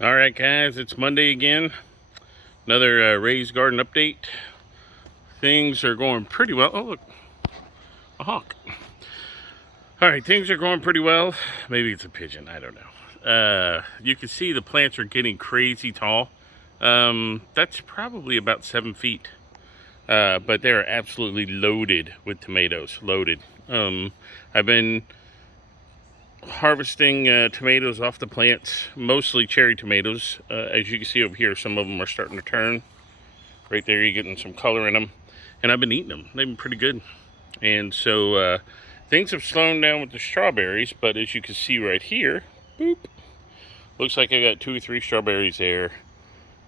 All right, guys, it's Monday again. Another raised garden update. Things are going pretty well. Oh, look, a hawk. All right, things are going pretty well. Maybe it's a pigeon. I don't know. You can see the plants are getting crazy tall. That's probably about 7 feet. But they're absolutely loaded with tomatoes. Loaded. I've been harvesting tomatoes off the plants, mostly cherry tomatoes. As you can see over here, some of them are starting to turn. Right there, you're getting some color in them. And I've been eating them. They've been pretty good. And so things have slowed down with the strawberries, but as you can see right here, boop, looks like I got 2 or 3 strawberries there.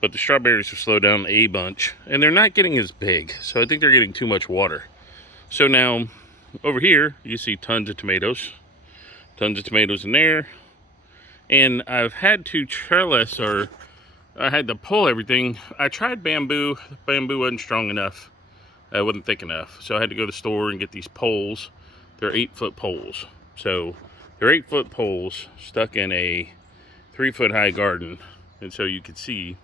But the strawberries have slowed down a bunch, and they're not getting as big. So I think they're getting too much water. So now, over here, you see tons of tomatoes. Tons of tomatoes in there. And I've had to trellis, or I had to pull everything. I tried bamboo. Bamboo wasn't strong enough. It wasn't thick enough. So I had to go to the store and get these poles. They're 8-foot poles. So they're 8-foot poles stuck in a 3-foot high garden. And so you can see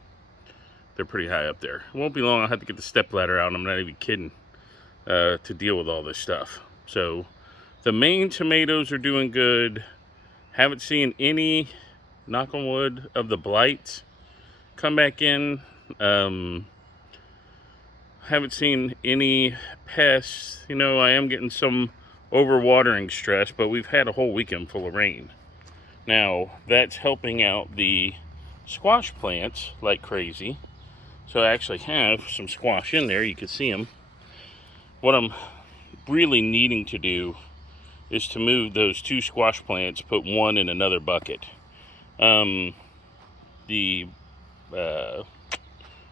they're pretty high up there. It won't be long. I'll have to get the step ladder out. I'm not even kidding, to deal with all this stuff. So the main tomatoes are doing good. Haven't seen any, knock on wood, of the blight come back in. Haven't seen any pests. You know, I am getting some overwatering stress, but we've had a whole weekend full of rain. Now, that's helping out the squash plants like crazy. So I actually have some squash in there. You can see them. What I'm really needing to do is to move those 2 squash plants, put one in another bucket. The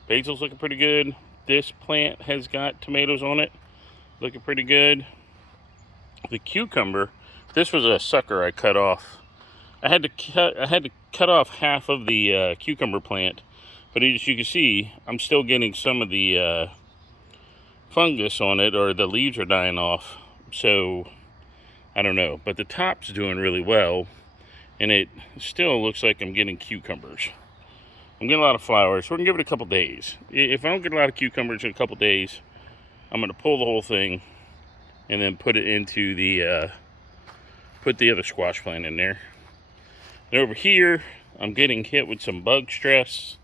basil's looking pretty good. This plant has got tomatoes on it, looking pretty good. The cucumber, this was a sucker I cut off. I had to cut off half of the cucumber plant, but as you can see, I'm still getting some of the fungus on it, or the leaves are dying off. So I don't know, but the top's doing really well, and it still looks like I'm getting cucumbers. I'm getting a lot of flowers. We're gonna give it a couple days. If I don't get a lot of cucumbers in a couple days, I'm gonna pull the whole thing and then put it into the put the other squash plant in there. And over here, I'm getting hit with some bug stress.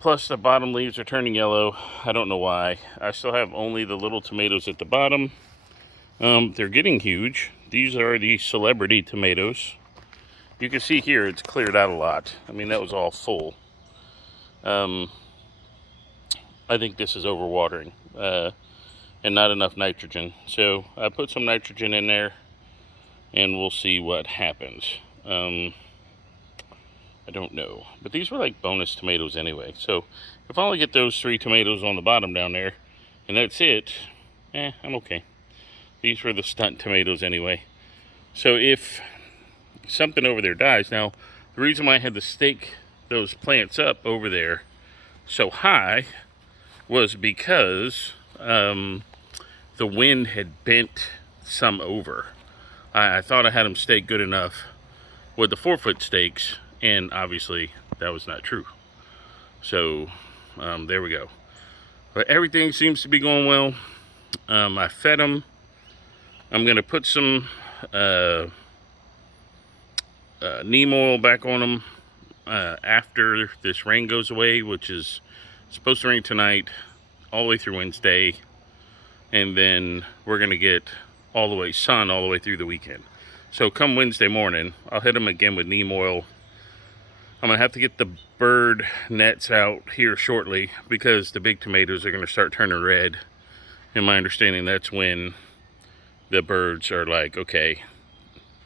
Plus the bottom leaves are turning yellow. I don't know why. I still have only the little tomatoes at the bottom. They're getting huge. These are the celebrity tomatoes. You can see here it's cleared out a lot. I mean, that was all full. I think this is overwatering and not enough nitrogen. So I put some nitrogen in there and we'll see what happens. I don't know. But these were like bonus tomatoes anyway. So if I only get those 3 tomatoes on the bottom down there and that's it, I'm okay. These were the stunt tomatoes anyway. So if something over there dies, now the reason why I had to stake those plants up over there so high was because the wind had bent some over. I thought I had them staked good enough with the 4-foot stakes, and obviously that was not true. So there we go. But everything seems to be going well. I fed them. I'm gonna put some neem oil back on them after this rain goes away, which is supposed to rain tonight all the way through Wednesday, and then we're gonna get all the way sun all the way through the weekend. So come Wednesday morning, I'll hit them again with neem oil. I'm gonna have to get the bird nets out here shortly because the big tomatoes are gonna start turning red. In my understanding, that's when the birds are like, okay,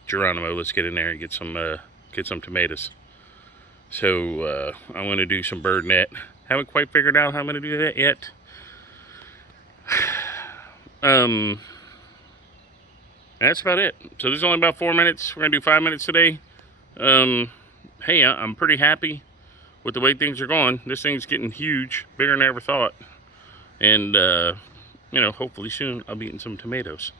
Geronimo, let's get in there and get some tomatoes. So I'm gonna do some bird net. Haven't quite figured out how I'm gonna do that yet. That's about it. So this is only about 4 minutes. We're gonna do 5 minutes today. Hey, I'm pretty happy with the way things are going. This thing's getting huge, bigger than I ever thought. And you know, hopefully soon I'll be eating some tomatoes.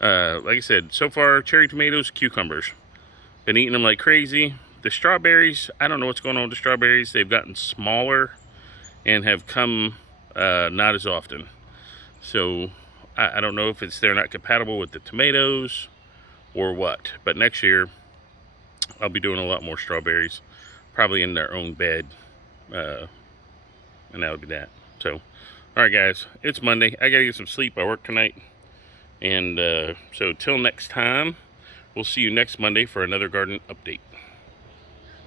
Like I said, so far, cherry tomatoes, cucumbers. Been eating them like crazy. The strawberries, I don't know what's going on with the strawberries. They've gotten smaller and have come not as often. So I don't know if they're not compatible with the tomatoes or what. But next year, I'll be doing a lot more strawberries, probably in their own bed. And that'll be that. So, all right, guys, it's Monday. I gotta get some sleep. I work tonight. And so till next time, we'll see you next Monday for another garden update.